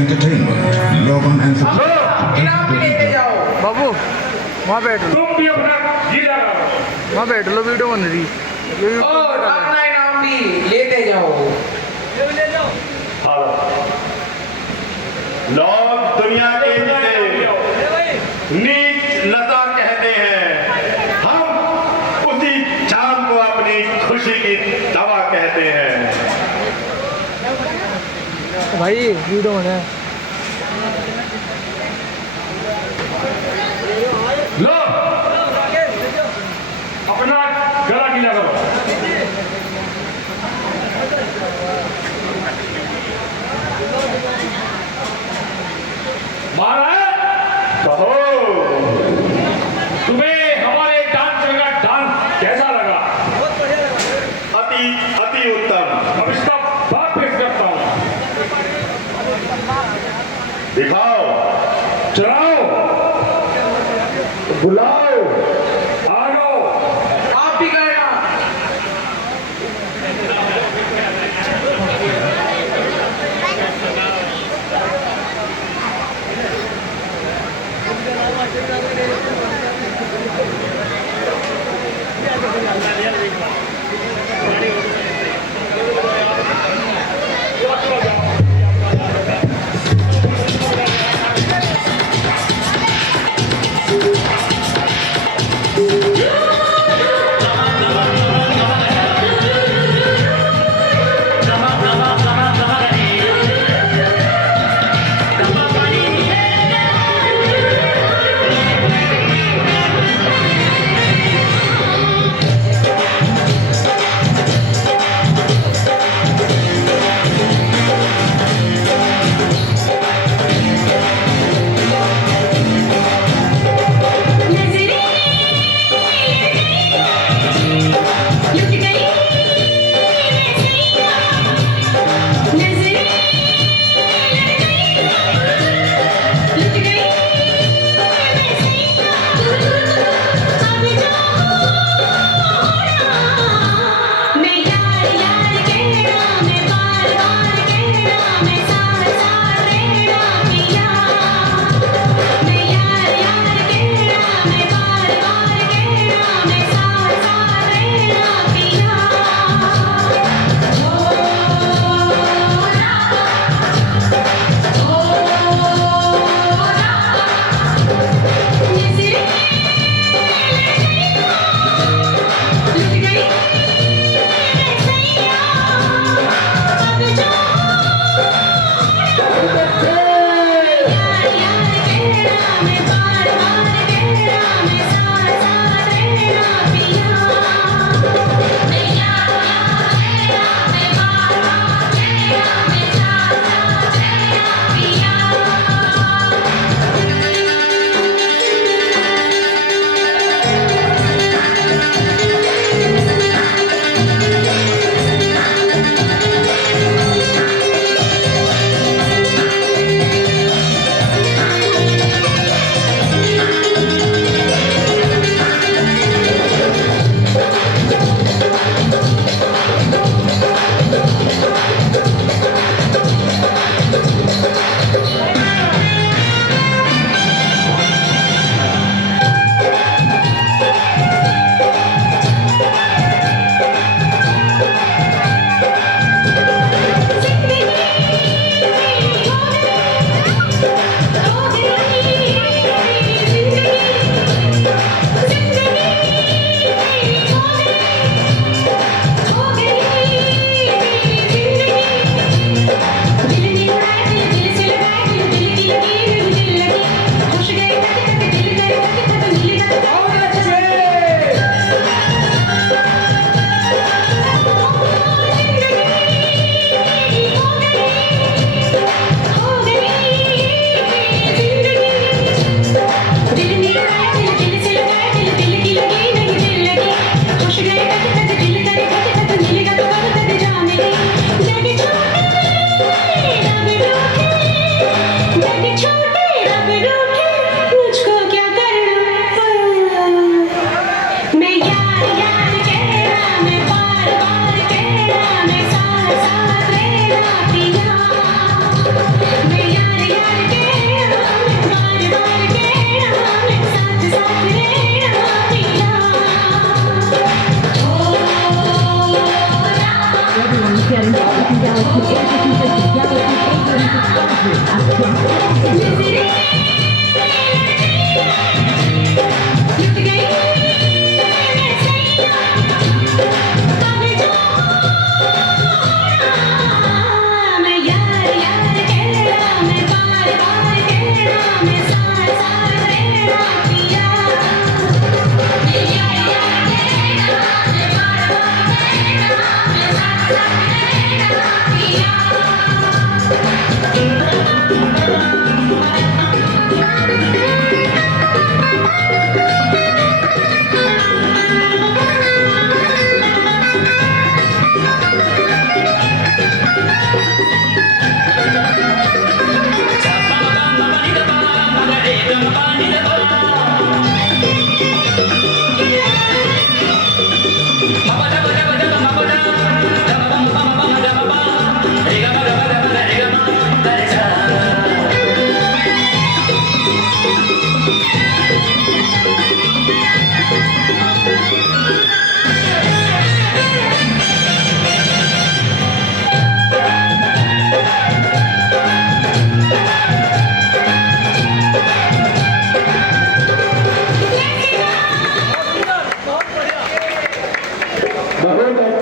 entertainment, log on and इनाम भी लेके जाओ बाबू वहाँ बैठ लो, तुम भी अपना गीला करो। वहाँ बैठ लो, वीडियो बन रही ये भी और अपना इनाम भी लेते जाओ। हालो लोग दुनिया के जिसे नीच लता कहते हैं, हम उसी चांद को अपनी खुशी की दवा कहते हैं। भाई वीडियो बना है। लो अपना गला गीला करो। अति उत्तम। अब इसका बात पेश करता हूं। दिखाओ, चलाओ, बुलाओ, आ जाओ। आप भी कहना।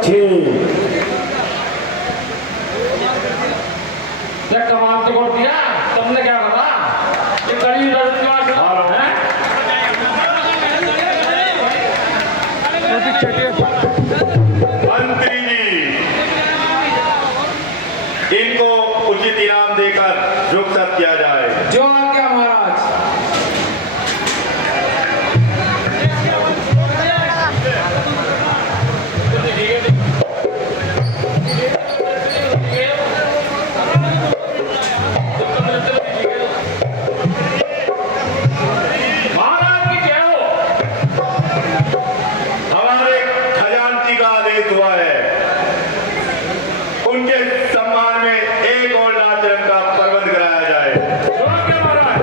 6 क्या कमाल तो कर दिया तुमने क्या करा ये गरीब हेलो। है मंत्री जी, इनको उचित इनाम देकर रुखसत किया जाए। जो आज्ञा महाराज। महाराज की जय हो हमारे खजांची का आदेश हुआ है, उनके सम्मान में एक और नाच रंग का प्रबंध कराया जाए। जो आज्ञा महाराज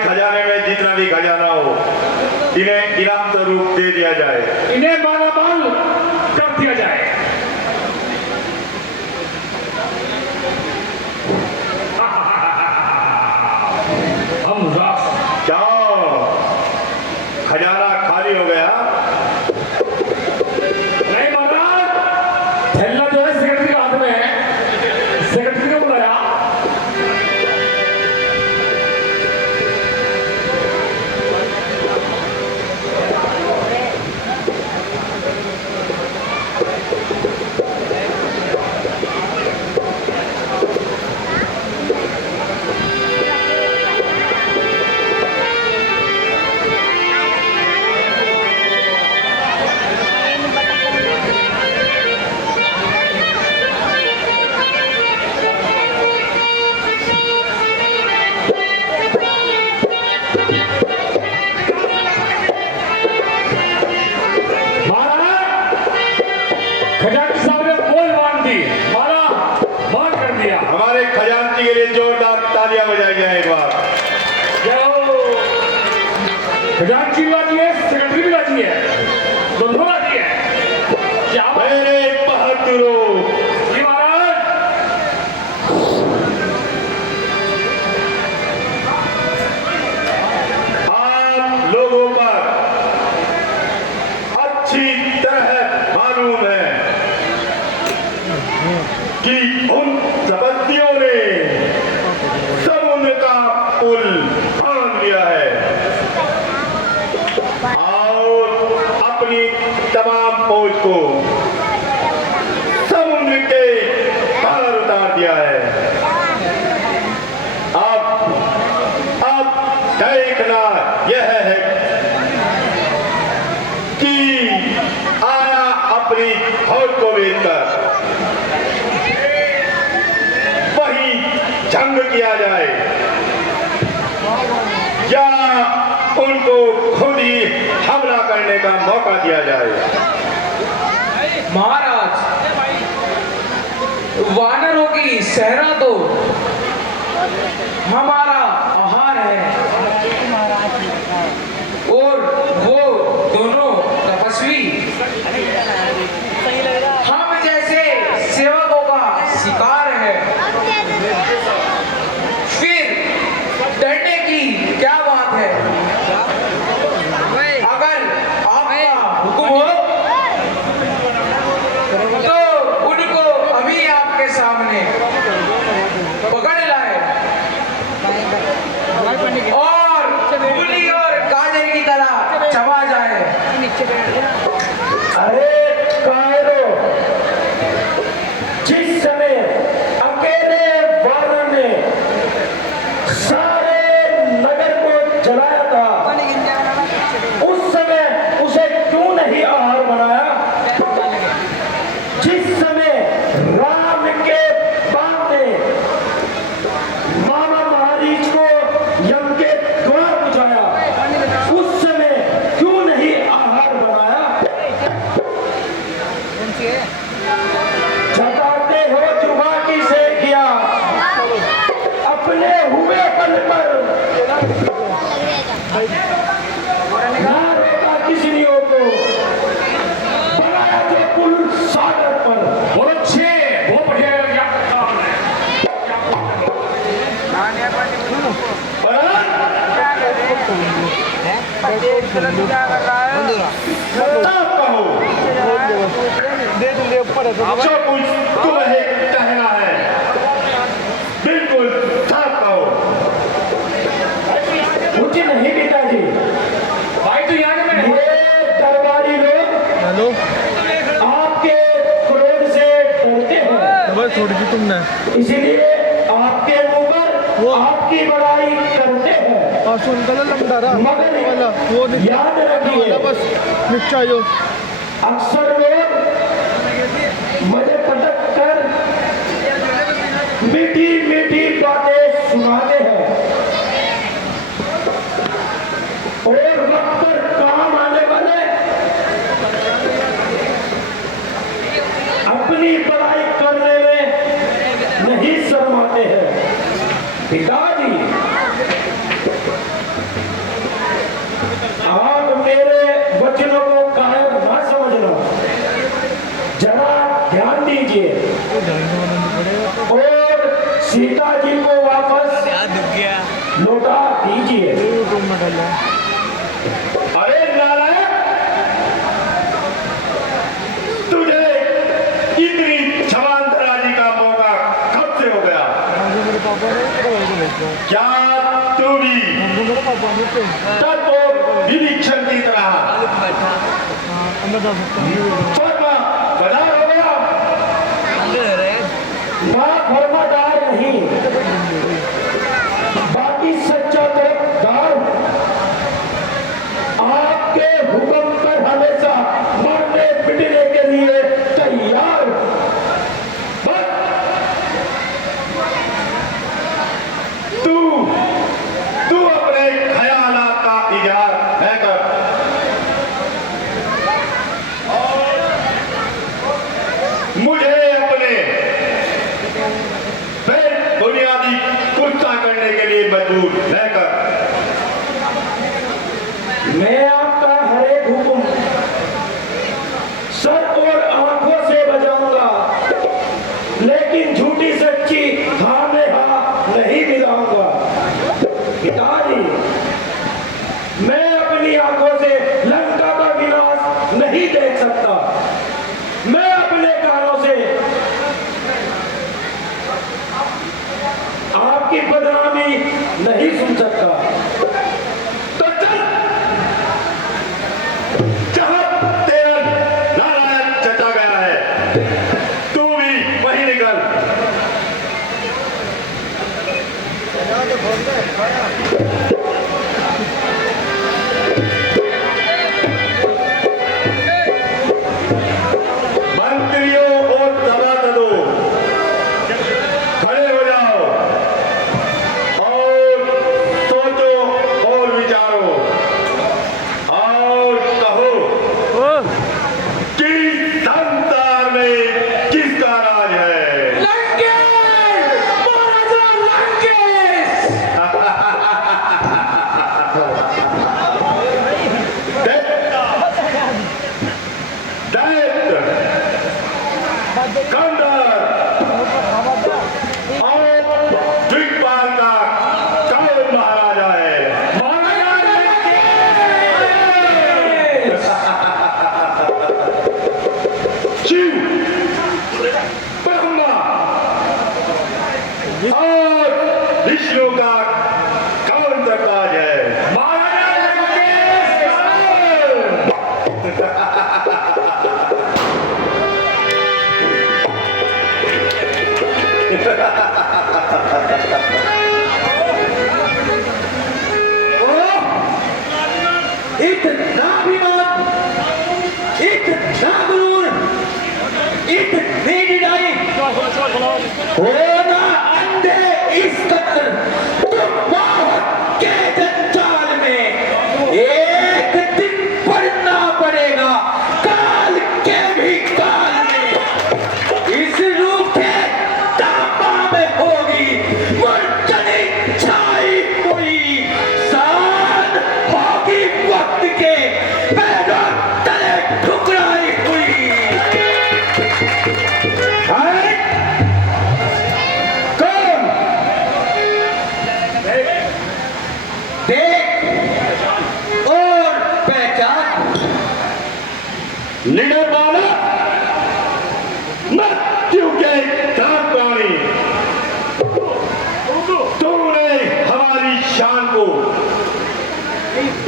खजाने में जितना भी खजाना हो इन्हें इनाम स्वरूप दे दिया जाए। इन्हें मालामाल कर दिया जाए। हम क्यों खजाना खाली हो गया? नहीं महाराज, थैला जो है सेक्रेटरी के हाथ में है, सेक्रेटरी ने बुलाया। खजांची साहब ने बोल मान दी, माला मान कर दिया। हमारे खजांची के लिए जोरदार तालियां बजाई जाए एक बार। खजांची भी राजी है, सेक्रेटरी भी राजी है, दोनों राजी है। क्या मेरे बहादुरों, जी महाराज। आप लोगों पर अच्छी तरह मालूम है कि उन सबस्तियों ने समुद्र का पुल बांध लिया है और अपनी तमाम फौज को समुद्र के पार उतार दिया है। अब देखना यह है कि आया अपनी फौज को भेजकर वही जंग किया जाए या उनको खुद ही हमला करने का मौका दिया जाए। महाराज, वानरों की सेना तो हमारा आहार है और वो दोनों तपस्वी हम जैसे सेवकों का शिकार है। फिर डरने की क्या बात है? अगर आपका हुक्म हो तो उनको अभी आपके सामने पकड़ लाए और मूली और गाजर की तरह चबा जाए। अरे कायरो, जिस समय अकेले वानर ने सारे नगर को जलाया था, उस समय उसे क्यों नहीं आहार बनाया? जिस समय राम के बाप ने मामा महारीच को यम के द्वार बुझाया, उस समय क्यों नहीं आहार बनाया? जताते हो जुबानी से किया अपने हुए पल पर, ना रोका किसी ने को बनाया जो पुल सागर पर। बहुत अच्छे, बहुत बढ़िया जो कुछ तुम्हें कहना है बिल्कुल साफ कहो। कुछ नहीं पिताजी, भाई तो यहाँ में ये दरबारी लोग आपके क्रोध से डरते हैं, बस छोड़ दी तुमने। इसीलिए आपके मुंह पर आपकी बड़ाई करते हैं। सुन कर लमडारा मगर वाला वो याद रखिए, बस निच्चा जो अक्सर लोग मुझे पटक कर मीठी मीठी बातें सुनाते हैं और वक्त पर काम आने वाले अपनी पढ़ाई करने में नहीं शर्माते हैं। पिताजी रूम में डाला। अरे नालायक, तुझे इतनी छवानदराजी का मौका कब से हो गया? मेरे पापा ने मेरे को भेज दिया। क्या तू भी मेरे पापा ने तो तब तो निरीक्षण की तरह अंदर जा सकता हूँ। फर्मा बाजार हो गया? ना फर्मादार नहीं, बाकी सच्चा तरफदार आपके हुक्म पर हमेशा मरने पिटने के लिए तैयार। बस तू अपने ख्यालात का इजहार है कर। मुझे अपने बुनियादी गुस्सा करने के लिए मजबूर न कर। मैं आपका हर एक हुक्म सर और आंखों से बजाऊंगा, लेकिन झूठी सच्ची हाँ में हाँ नहीं मिलाऊंगा। पिताजी, मैं अपनी आंखों से लंका का विनाश नहीं देख सकता, मैं अपने कानों से आपकी बदनामी नहीं सुन सकता। तो चल, जहां तेरा नारायण चटा गया है, तू भी वहीं निकल। मंत्रियों और सभासदों, खड़े हो जाओ और सोचो और विचारो और कहो कि संसार में किसका राज है? लंकेश, महाराजा लंकेश। दैत्य, गंधर्व और द्वीपाल का कौन महाराजा है? महाराजा शिव, ब्रह्मा और विष्णु का कौन सरताज है? महाराजा लंकेश। इतना अभिमान, इतना गुरूर, इतनी निडाई होना अंधे इस कदर तुम मौत के जंजाल में एक दिन पड़ना पड़ेगा, काल के भी काल में। इस रूखे तापा में होगी मुर्जनी छाई हुई, शान होगी वक्त के पैरों तले ठुकराई हुई। है? कौन? देख और पहचान। निडर बालक, मृत्यु के दांत प्राणी, तूने हमारी शान को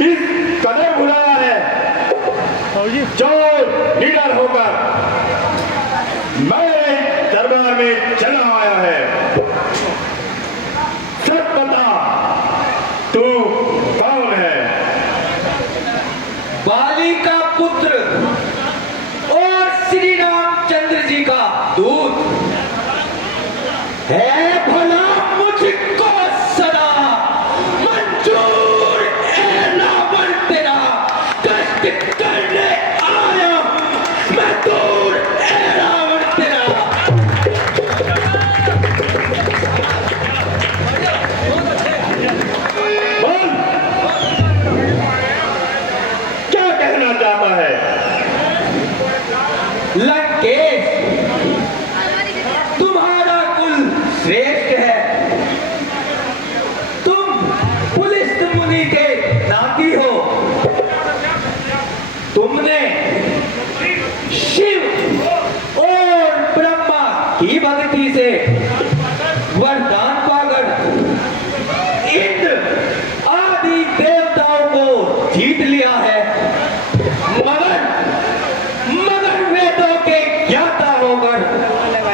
इस कदर भुलाया है जो निडर होकर मेरे दरबार में चला आया है। सच बता, तू कौन है? बाली का पुत्र और श्री रामचंद्र जी का दूत है। भला मुझको सदा मंजूर है रावण तेरा कष्ट करने आया हूं मैं, दूर है रावण तेरा। बोल, क्या कहना चाहता है? को जीत लिया है, मगर वेदों के ज्ञाता होकर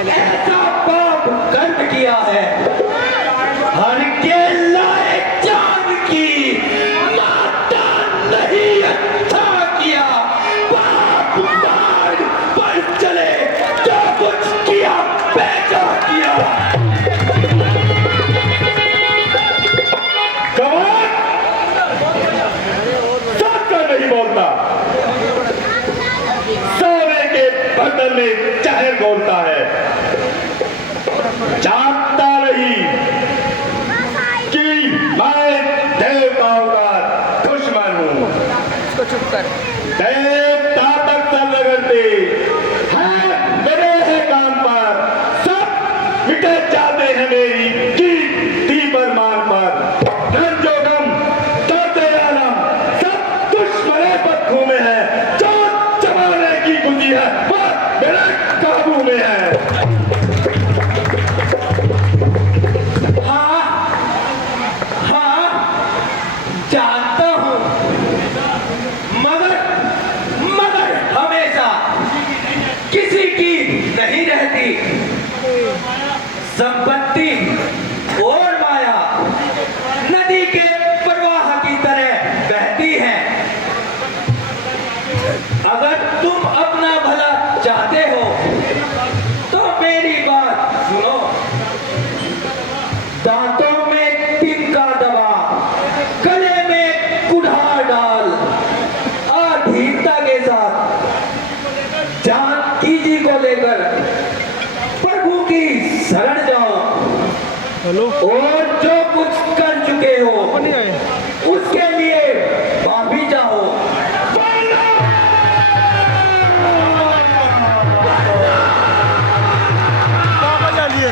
ऐसा पाप कर्म किया है, हर के लाए जान की माता नहीं अच्छा किया, पाप मार्ग पर चले, जो कुछ किया बेचा किया। कमाल सबका नहीं बोलता, सोने के बर्तन में जहर बोलता है, जानता नहीं कि मैं देवताओं का दुश्मन हूं। देवता तक सर रगड़ते हैं मेरे है काम पर, सब मिटे जाते हैं मेरी कीर्ति पर मान पर। धन जो गम दर्द आलम सब दुश्मने पर घूमे हैं, जो जमाने की गुंजी है वो मेरे काबू में है। जानता हूं, मगर हमेशा किसी की नहीं रहती संपत्ति और माया नदी के प्रवाह की तरह बहती है। अगर तुम अपना भला चाहते हो तो मेरी बात सुनो। दांतों में तिनका दबा, गले में कुल्हाड़ डाल, अधीनता के साथ जानकी जी को लेकर प्रभु की शरण जाओ, हेलो और जो कुछ कर चुके हो नहीं आए उसके लिए माफी चाहो। पापा जानिए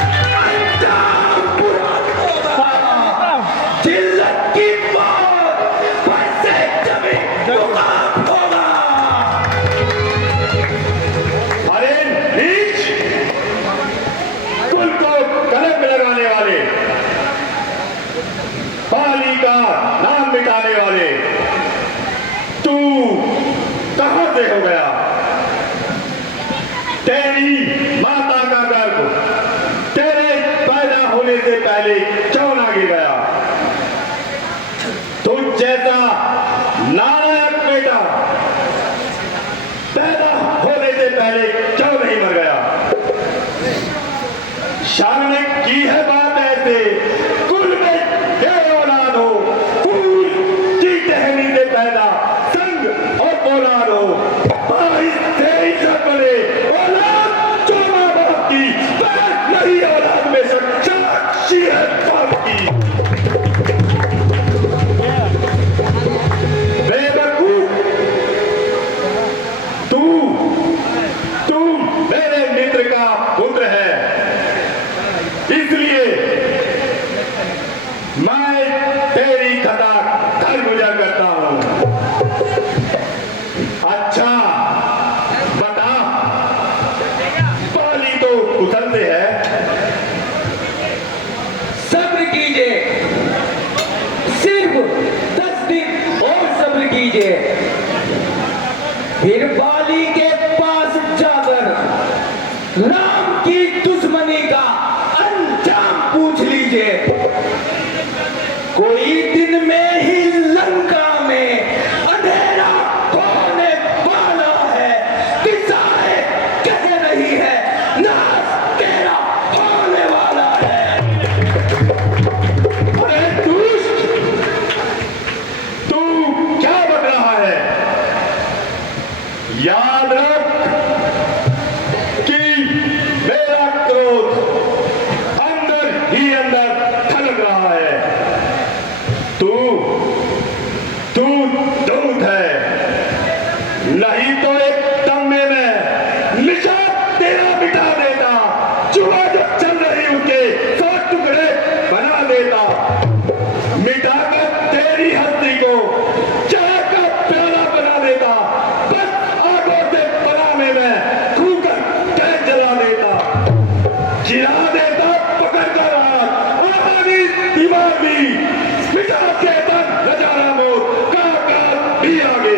जिल्लत की मौत पैसे जमीन मुकाम होगा। अरे नीच, कुल को कलंक लगाने वाले, पाली का नाम मिटाने वाले, तू कहां से हो गया? तेरी माता का गर्भ तेरे पैदा होने से पहले क्यों ना गिर गया? तुझ जैसा नालायक बेटा पैदा होने से पहले क्यों नहीं मर गया? शर्म की है बात ऐसे कुल में ये औलाद हो, फूल की टहनी से पैदा संग और औलाद हो, भाई तेरी बने औलाद जो माँ बाप की पर नहीं औलाद में साक्षी है बाप की। बेवकूफ तू मेरे मित्र का पुत्र है, इसलिए मैं तेरी खता कर गुजर करता हूं। अच्छा बता, पाली तो उतरते है, सब्र कीजिए, सिर्फ 10 दिन और सब्र कीजिए, फिर बाली के पास जाकर राम की दुश्मनी का अंजाम पूछ लीजिए। कोई दिन में ही लंका में अंधेरा होने वाला है, दिशाएं कह रही है नाश तेरा होने वाला है। अरे दुष्ट, तू क्या बक रहा है? याद रख कि मेरा क्रोध अंदर ही अंदर खलक रहा है। तू दूत है, नहीं तो एक दम में मैं निशान तेरा मिटा देता, जुआ जो चल रही उनके 100 टुकड़े बना देता, मिटाकर तेरी हस्ती को चाय का प्याला बना देता, बस आगों से बना में मैं ठूकर कैद जला देता, गिरा देता पकड़ कर आग, आबादी दीवार भी मिटा के तक नजारा मोर, काट अभी आगे।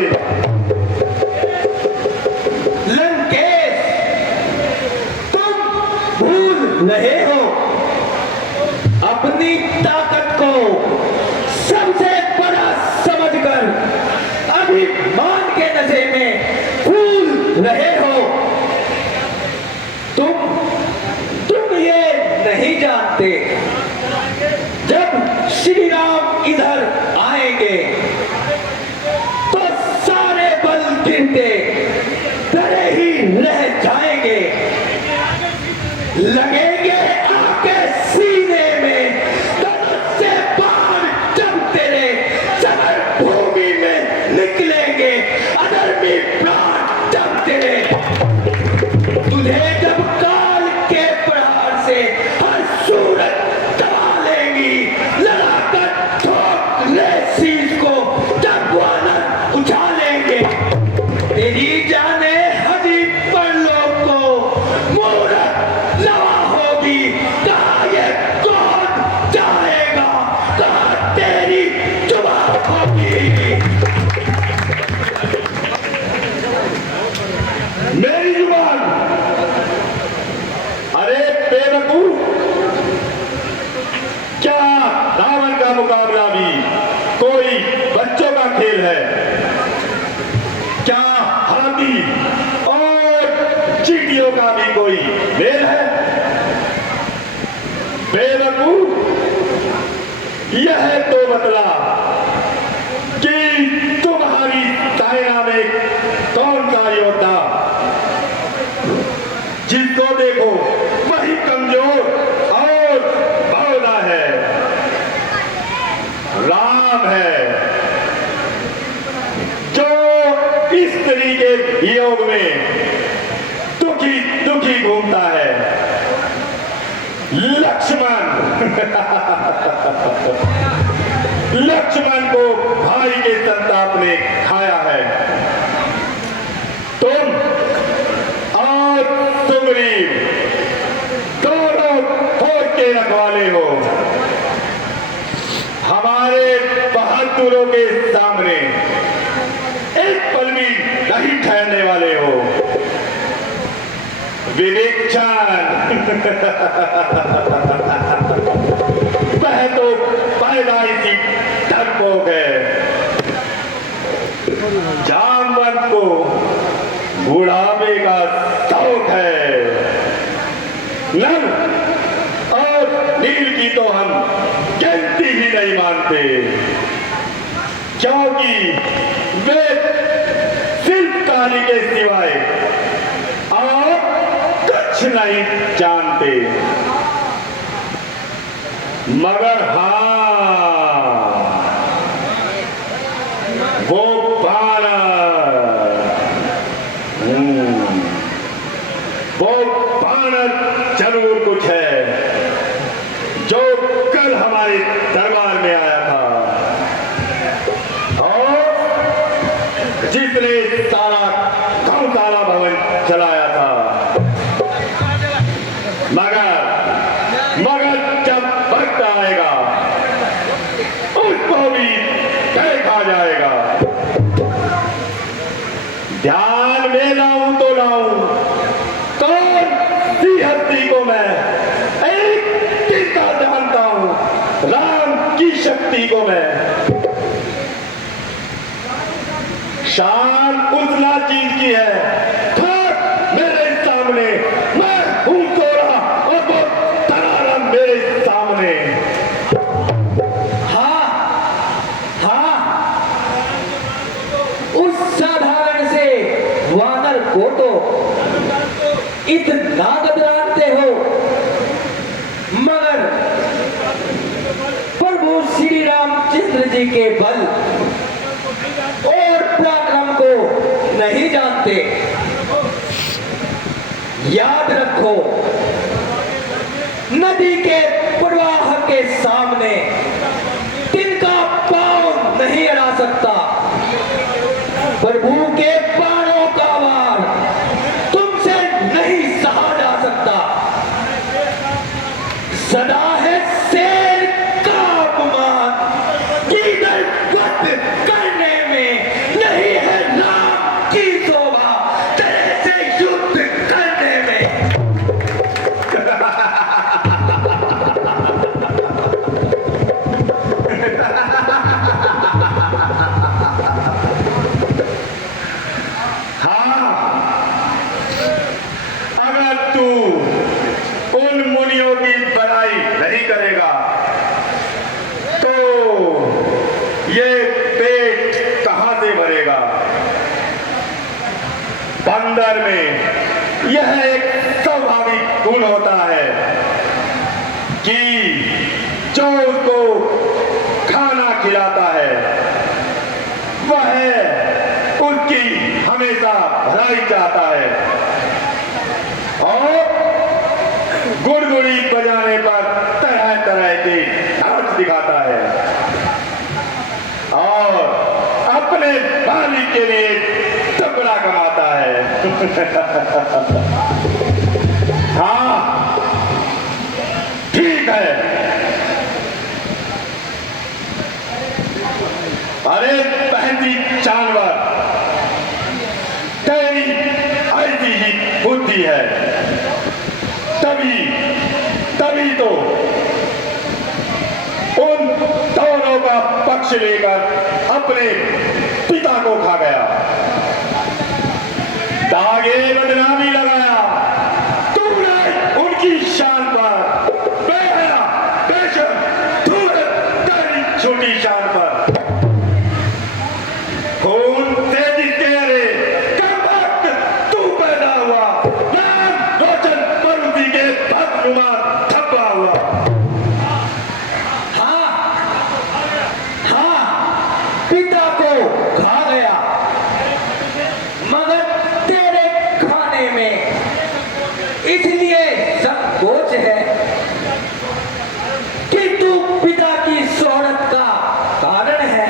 लंकेश, तुम भूल रहे हो अपनी ताकत को सबसे बड़ा समझकर अभिमान के नशे में भूल रहे हो। तुम ये नहीं जानते जब श्री राम इधर आएंगे तो सारे बल गिरते डरे ही रह जाएंगे, लगेंगे आपके सीने में धनुष से बाण जब तेरे समर भूमि में निकलेंगे अधर्मी प्राण जब तेरे, तुझे जब काल के प्रहार से हर सूरत दबा लेंगी, लगाकर ठोक ले शीश को जब वानर उछालेंगे, तेरी जाने हजी पर लोग को मूरत लवा होगी, कहा ये कौन जाएगा, कहा तेरी जुबान होगी। मेरी जुबान? अरे बेवकूफ, क्या रावण का मुकाबला भी कोई बच्चों का खेल है? क्या हाथी और चींटियों का भी कोई मेल है? बेवकूफ, यह तो बतला कि तुम्हारी सेना में कौन सा योद्धा जिसको देखो वही कमजोर और बौना है? राम है जो इस तरीके योग में दुखी दुखी घूमता है। लक्ष्मण को भाई के संताप ने खाया है। तुम और सुग्रीव दोनों फौज के रखवाले हो, हमारे बहादुरों के सामने एक पल भी नहीं ठहरने वाले हो। विवेचन वह तो पैदाइशी डरपोक है, जामवंत को बुढ़ापे का शौक है। नल और नील की तो हम गिनती ही नहीं मानते, क्योंकि वे शिल्पकारी के सिवाय और कुछ नहीं जानते। मगर हाँ, वो बानर जरूर कुछ है जो कल हमारे दरबार में आया था और जिसने सारा गौशाला भवन चलाया था। मगर जब वक्त आएगा उसको भी देखा जाएगा। ध्यान में लाऊं तो लाऊं कौन सी हस्ती को मैं एक दिन का जानता हूं, राम की शक्ति को मैं। शान उतना चीज की है, ठाक मेरे सामने, मैं हूं तोरा और वो तरारा मेरे सामने। हाँ, उस साधारण से वानर को तो इतना घबराते हो, मगर प्रभु श्री रामचंद्र जी के बल और पराक्रम को नहीं जानते। याद रखो, नदी के प्रवाह के सामने तिनका पांव नहीं अड़ा सकता। प्रभु के बाणों का वार तुमसे नहीं सहा जा सकता। सदा है शेर का अपमान, कीदर वध करने में बंदर में यह एक स्वाभाविक गुण होता है कि जो उसको खाना खिलाता है वह उसकी हमेशा भलाई चाहता है और गुड़गुड़ी बजाने पर तरह तरह के नाच दिखाता है और अपने मालिक के लिए टुकड़ा कमाता है। हाँ ठीक है। अरे बहती जानवर, तेरी ऐसी ही बुद्धि है, तभी तो उन दोनों का पक्ष लेकर अपने पिता को खा गया, दागे बदनामी लगाया। तूने उनकी शान पर बेशक तेरी छोटी शान पर खून से जिसके कम वक्त तू पैदा हुआ, नाम रोशन परुदी के भगनुमा थप्पा हुआ। पिता को खा गया, मगर तेरे खाने में इसलिए संकोच है कि तू पिता की शोहरत का कारण है,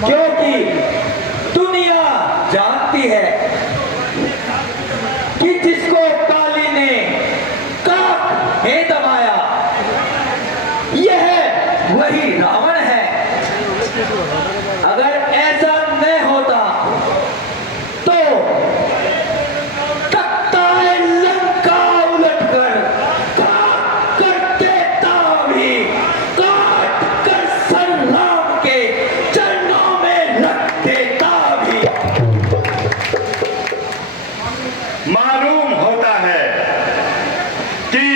क्योंकि दुनिया जानती है कि जिसको काली ने काट में दबाया यह वही रावण है। अगर ऐसा न होता तो तख्ता-ए लंका उलटकर काट कर देता भी, काट कर सर राम के चरणों में रख देता भी। मालूम होता है कि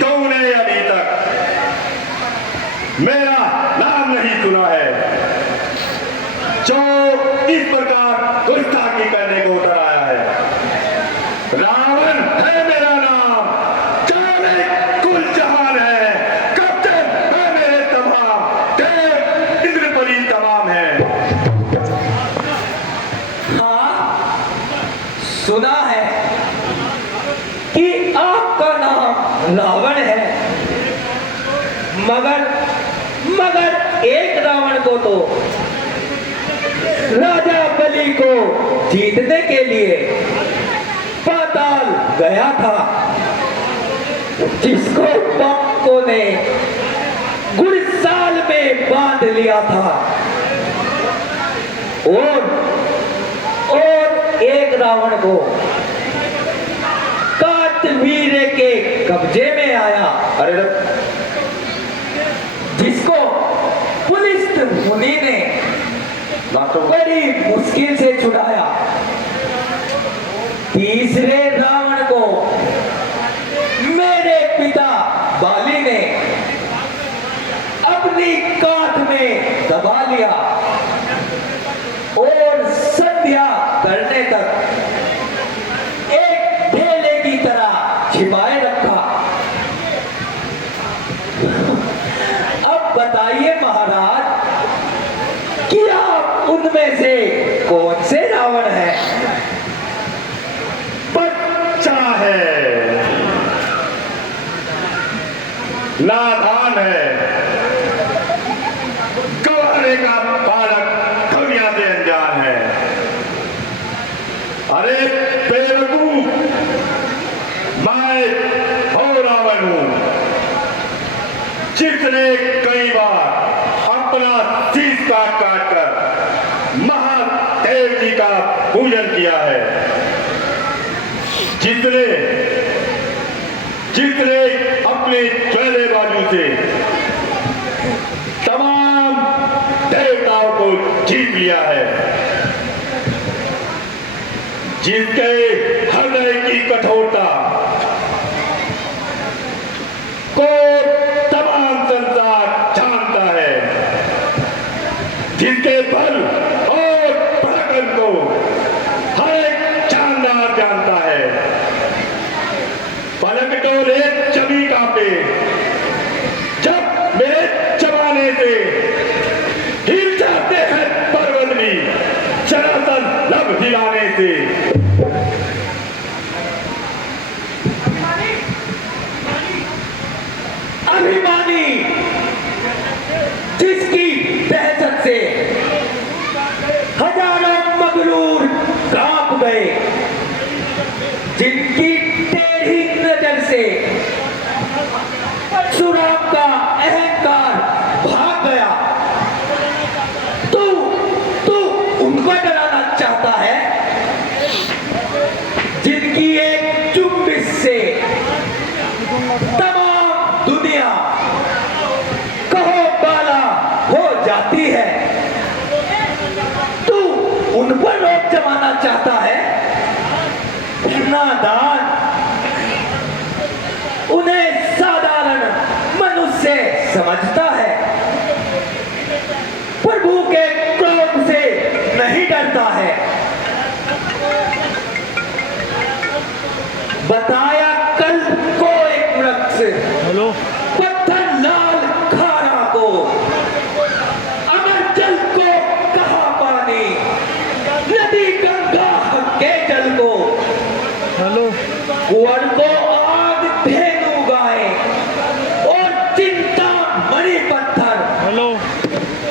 तूने अभी तक मेरा नाम नहीं सुना है, जो इस प्रकार गुस्ताखी करने को उतर आया है। रावण है मेरा नाम, जाने कुल जहान है, कप्तान है मेरे तमाम, देव इंद्रपरी तमाम है। हाँ, सुना है कि आपका नाम रावण है, मगर एक रावण को तो राजा बलि को जीतने के लिए पाताल गया था, जिसको पापों ने गुड़साल में बांध लिया था, और एक रावण को कातवीर के कब्जे में आया, अरे जिसको पुलिस मुनि ने बड़ी मुश्किल से छुड़ाया। तीसरे रावण को मेरे पिता बाली ने अपनी काठ में दबा लिया और संध्या करने तक एक ढेले की तरह छिपाए रखा। अब बताइए महाराज कि आप उनमें से कौन से रावण हैं? बच्चा है, नादान है, गवारे का बालक दुनिया से अनजान है। अरे बेवकूफ, मैं हो रावण हूं, जिसने कई बार अपना शीश काट कर महादेव जी का पूजन किया है, जिसने अपने चेहरे बाजू से तमाम देवताओं को जीत लिया है, जिसके हृदय की कठोरता को तमाम संसार जानता है, जिसके बल और पराक्रम को वाले जब मेरे जमाने से हिल जाते हैं पर्वत भी सरासर लब हिलाने से। अभिमानी जिसकी दहशत से हजारों मगरूर कांप गए, जिनकी टेढ़ी नजर से सुराग का अहंकार भाग गया, तू उनको डराना चाहता है जिनकी एक चुम्बिश से तमाम दुनिया कहो बाला हो जाती है। तू उन पर रोक जमाना चाहता है। नादान, उन्हें साधारण मनुष्य समझता है, प्रभु के क्रोध से नहीं डरता है। बताया कल को एक वृक्ष, हेलो पत्थर लाल खारा को, अमर जल को कहा पानी, नदी गंगा के जल को, हेलो कुंवर को आग धेनु गाय, और चिंता मणि पत्थर हेलो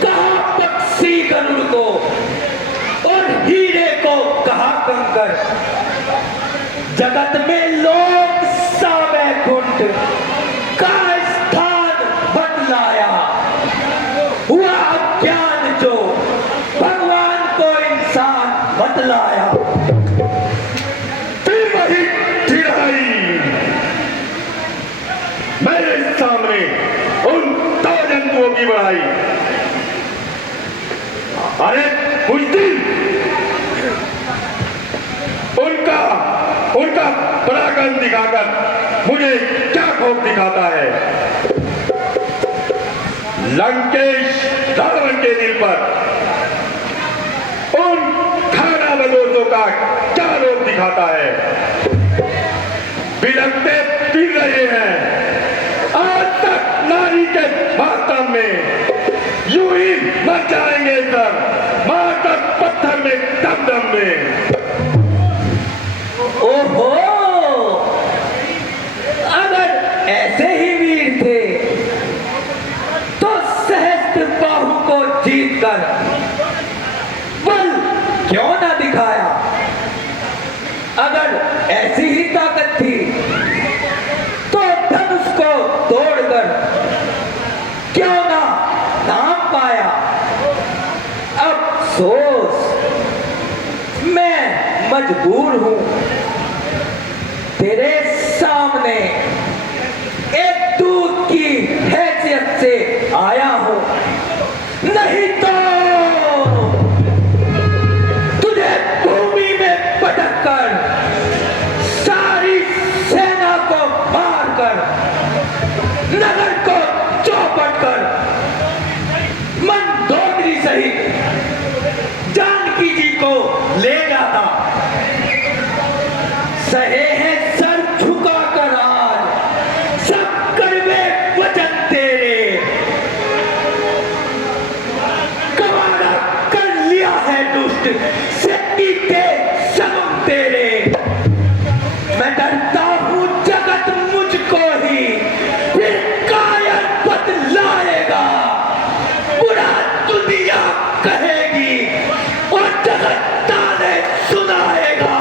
कहा पक्षी गरुड़ को, और हीरे को कहा कंकर। जगत में लोक सा वैकुंठ का स्थान बदलाया, हुआ अज्ञान जो भगवान को इंसान बतलाया। फिर वही चिढ़ाई मेरे सामने उन दो जंतुओं की बढ़ाई। अरे कुछ दिन उनका पराक्रम दिखाकर मुझे क्या खौफ दिखाता है। लंकेश रावण के दिल पर उन खाना बदोशों का क्या रोग दिखाता है। बिलखते फिर रहे हैं आज तक नारी के मातम में, यूं ही मर जाएंगे सब मारकर पत्थर में दम दम में। ओहो, अगर ऐसे ही वीर थे तो सहस्त्र बाहु को जीतकर बल क्यों ना दिखाया। अगर ऐसी ही ताकत थी तो धनुष को तोड़कर क्यों ना नाम पाया। अफसोस मैं मजबूर हूं, तेरे सामने एक दूत की हैसियत से आया हूं, नहीं तो तुझे भूमि में पटक कर सारी सेना को मारकर नगर को चौपट कर मंदोदरी सहित जानकी जी को ले जाता। सहे हैं सर झुकाकर आज सब कड़वे वचन तेरे, गवारा कर लिया है दुष्ट शक्ति के सनम तेरे। मैं डरता हूं जगत मुझको ही फिर कायर बतलाएगा, बुरा दुनिया कहेगी और जगत ताने सुनाएगा।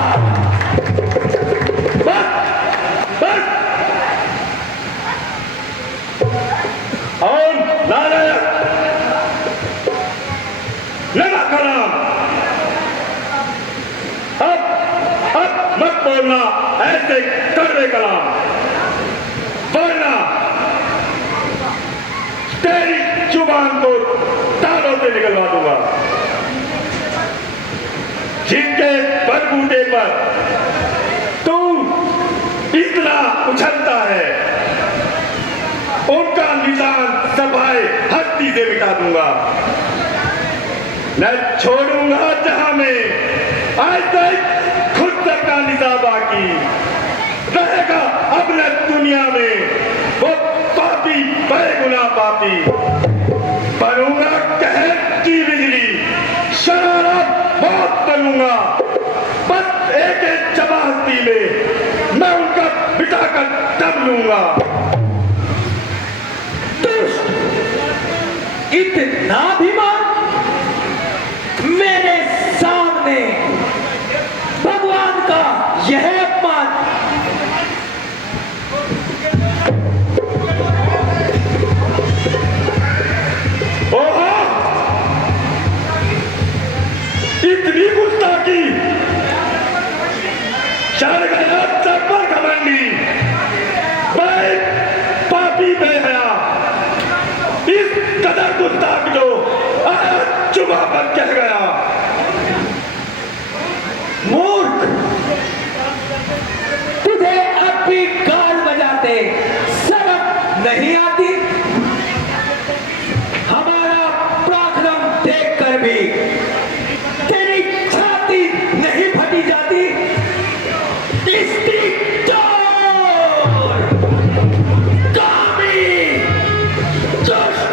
और नारायण लगा कलाम, अब मत बोलना ऐसे कड़वे कलाम, वरना तेरी जुबान को तालों से निकलवा दूंगा। जिनके बलबूते पर तू इतना उछलता है उनका निशान सफाए हस्ती से मिटा दूंगा। न छोड़ूंगा जहां में आज तक खुद तक का निशान बाकी, रहेगा अब न दुनिया में वो पापी बेगुनाह पापी। बनूंगा कहर की बिजली, शरारत मौत करूंगा, बस एक एक जमाती में मैं उनका बिठाकर दम लूंगा। इतना अभिमान मेरे सामने, भगवान का यह अपमान। ओहो, इतनी गुस्ताखी, चढ़ गया सर पर घमंडी, मैं पापी बेहया, इस कदर गुस्ताख जो आज चुमा पर कह गया। मूर्ख, तुझे अब भी गाल बजाते शर्म नहीं आती? हमारा पराक्रम देखकर भी तेरी छाती नहीं फटी जाती? स्त्री चोर, कामी, दुष्ट,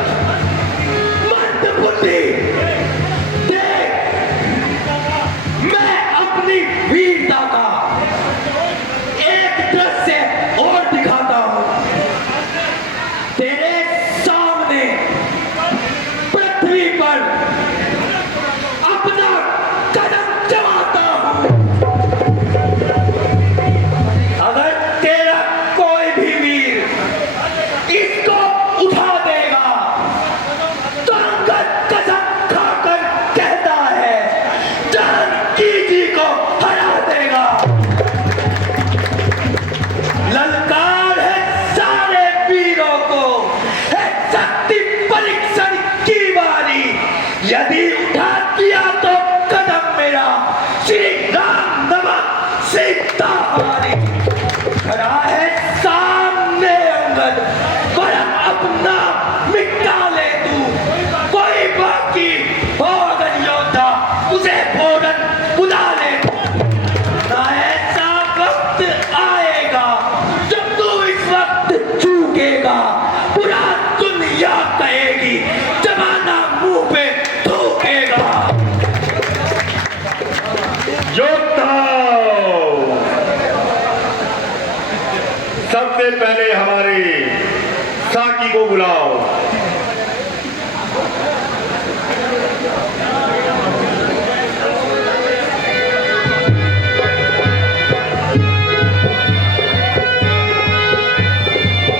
मंदबुद्धि, देख मैं अपनी वीरता का एक दृश्य और दिखाता हूं। तेरे सामने पृथ्वी पर अपना कदम जमाता हूं। अगर तेरा कोई भी वीर इसको उठा देगा तो अंगद कसम खाकर कहता है जानकी जी को हरा देगा। ललकार है सारे वीरों को, है शक्ति परीक्षण की बारी। यदि उठा दिया तो कदम मेरा, श्री राम नमः सीता हमारी। खड़ा है सामने अंगद, वरन अपना मिटा ले तू। कोई बाकी हो अगर योद्धा, उसे फौरन बुला ले। ना ऐसा वक्त आएगा जब तू इस वक्त चूकेगा, पूरा दुनिया कहेगी, जमाना मुंह पे थूकेगा। योद्धा, सबसे पहले हमारे साकी को बुलाओ।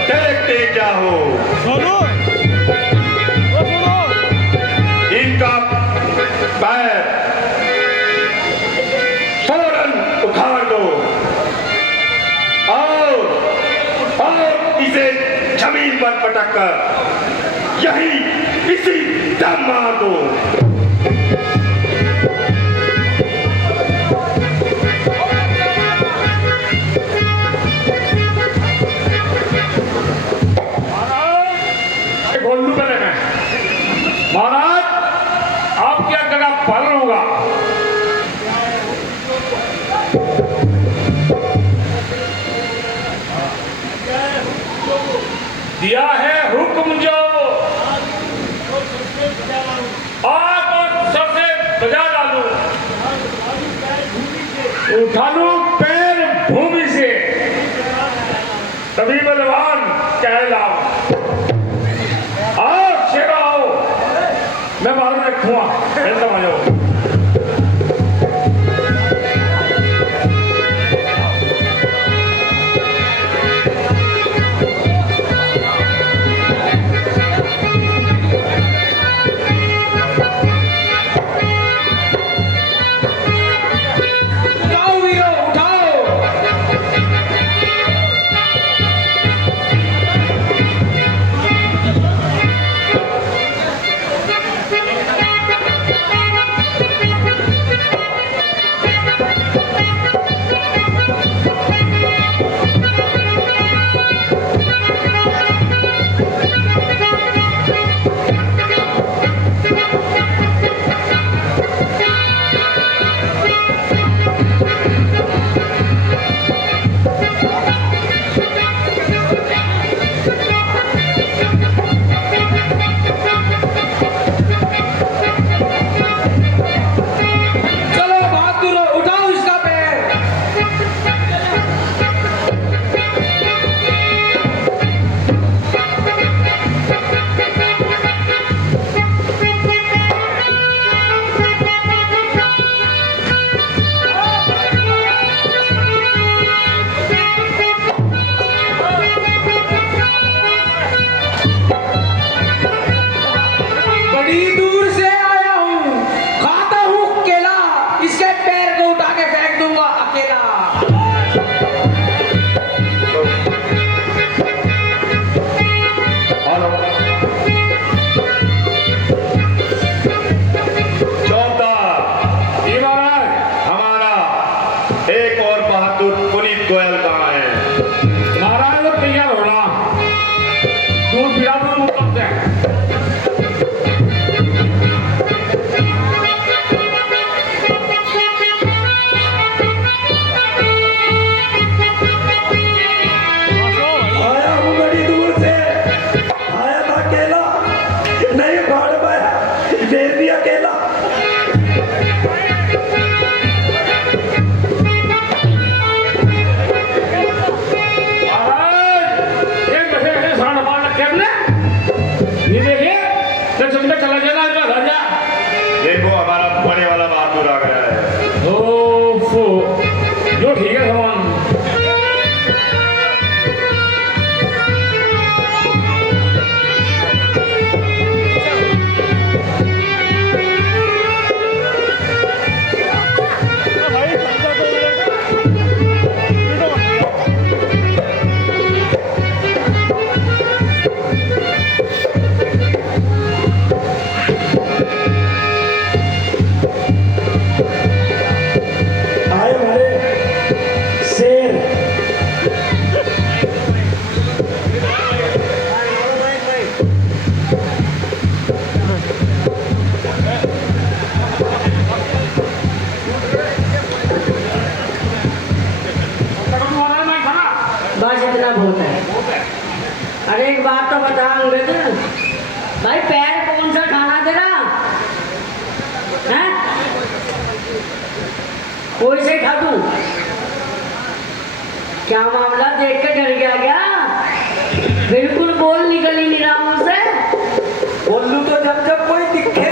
देखते क्या हो, सुनो ओ सुनो, इनका पैर फौरन उखाड़ दो और इसे जमीन पर पटक कर यही इसी दम मार दो। गोल्डू पहले मैं महाराज आपकी जगह पालन होगा। दिया है हुक्म जो आग और सबसे बजा डालू, उठा लू पैर भूमि से, तभी बलवान कहलाओ। आओ शेरा आओ, मैं मारू रखूंगा, एकदम आ जाओ। उठाओ वीरों, उठाओ। देखो हमारा बने वाला बहादुर आ गया है। ओफो, जो ठीक है सामान। भाई समझा तो मेरे आए हमारे शेर। बस इतना बहुत है। अरे एक बात तो बता अंगद, भाई पैर कौन सा खाना तेरा है? कोई से खा दूं? क्या मामला, देख के डर गया क्या? बिल्कुल बोल निकल ही नहीं रहा मुंह से। बोलू तो जब कोई दिखे,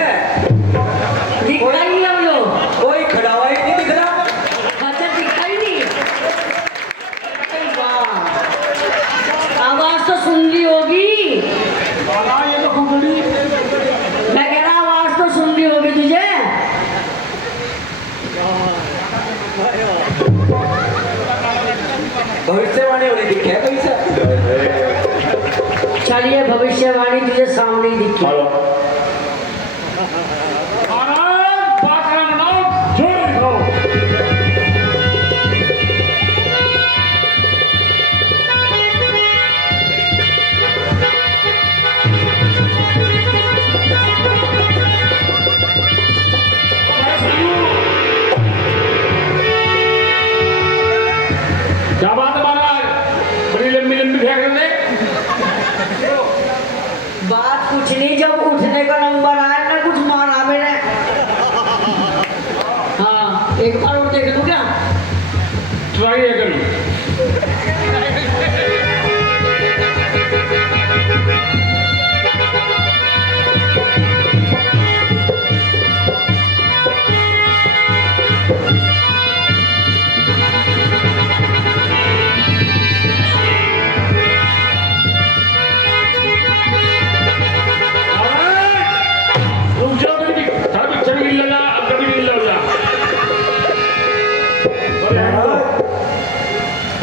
दिखता ही नहीं अब जो कोई खड़ा हुआ ही नहीं दिख रहा। अच्छा दिखता ही नहीं। अरे वाह, आवाज तो सुन ली होगी। ये तो कुकड़ी। मैं कह रहा आवाज तो सुन ली होगी तुझे। भविष्यवाणी होनी दिखे कोई सा। चलिए भविष्यवाणी तुझे सामने ही दिखी। महाराज बात ना बनाओ, जोर दिखाओ। क्या बात है महाराज, बड़ी लंबी लंबी फेंक रहे थे। बात कुछ नहीं, जब उठने का नंबर आया ना कुछ मारा मैंने। हाँ एक बार और देख लूं क्या? ट्राई करूँ।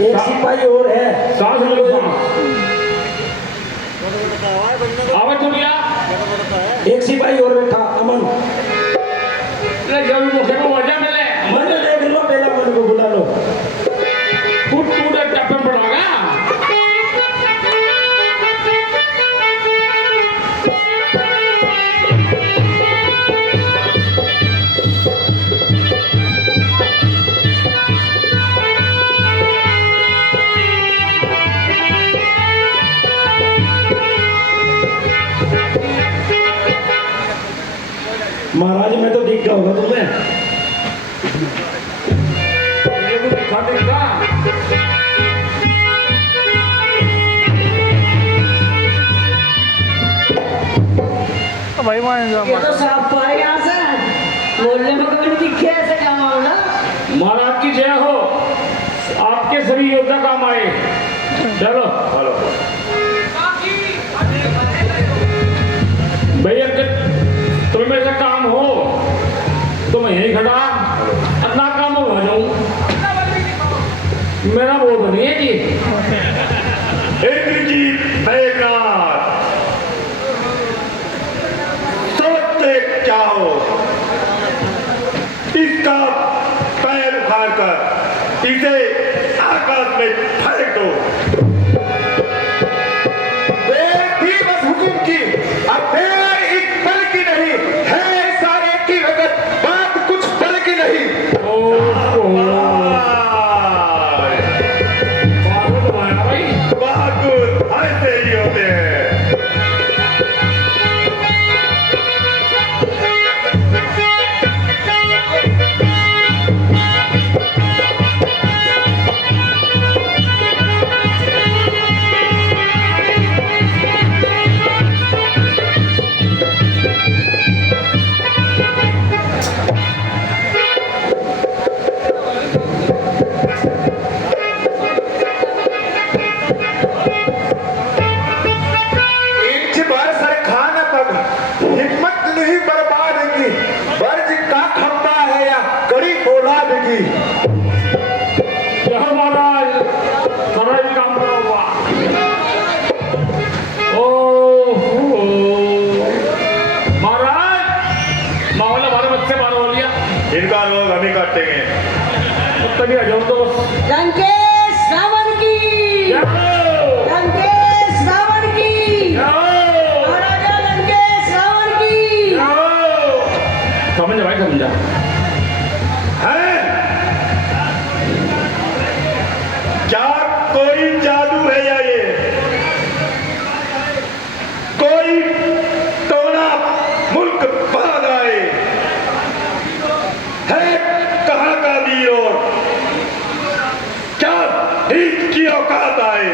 एक सिपाही और है। सांस लो, सांस। आवाज तो दिया। एक सिपाही और बैठा अमन। ले जब मुझे को वजह मिले, मन देख लो, पहला मन को बुला लो। टूट टूट टप्पन पड़ागा। महाराज में तो दिख गया होगा तुम्हें। ये तो दिखा देगा। भाई मान जा ये तो साफ पाए यहाँ से, बोलने में कभी नहीं दिखे ऐसे। क्या मामला? महाराज की जय हो, आपके सभी योद्धा काम आए। चलो हेलो भैया, तुम्हें मेरे से काम हो तो मैं यहीं खड़ा, ना काम हो जाऊं। मेरा वो तो नहीं है जी। इंद्रजीत मेघनाथ, सोचते क्या हो? इसका पैर उखाड़ कर इसे आकाश में फेंक दो। थी बस हुकुम की, अब एक पल की नहीं है, सारे की वक़्त बात कुछ पल की नहीं। बहादुर ऐसे ही होते हैं। इनका लोग हम ही काटेंगे। तभी आ जाओ तो बस। लंकेश रावण की जाओ, लंकेश रावण की जाओ, महाराजा लंकेश रावण की जाओ। समझ जा भाई, समझ जा। हैं? क्या कोई जादू है या ये कोई टोना मुल्क भाग आए है? कहाँ का वीर और क्या हित की औकात आए?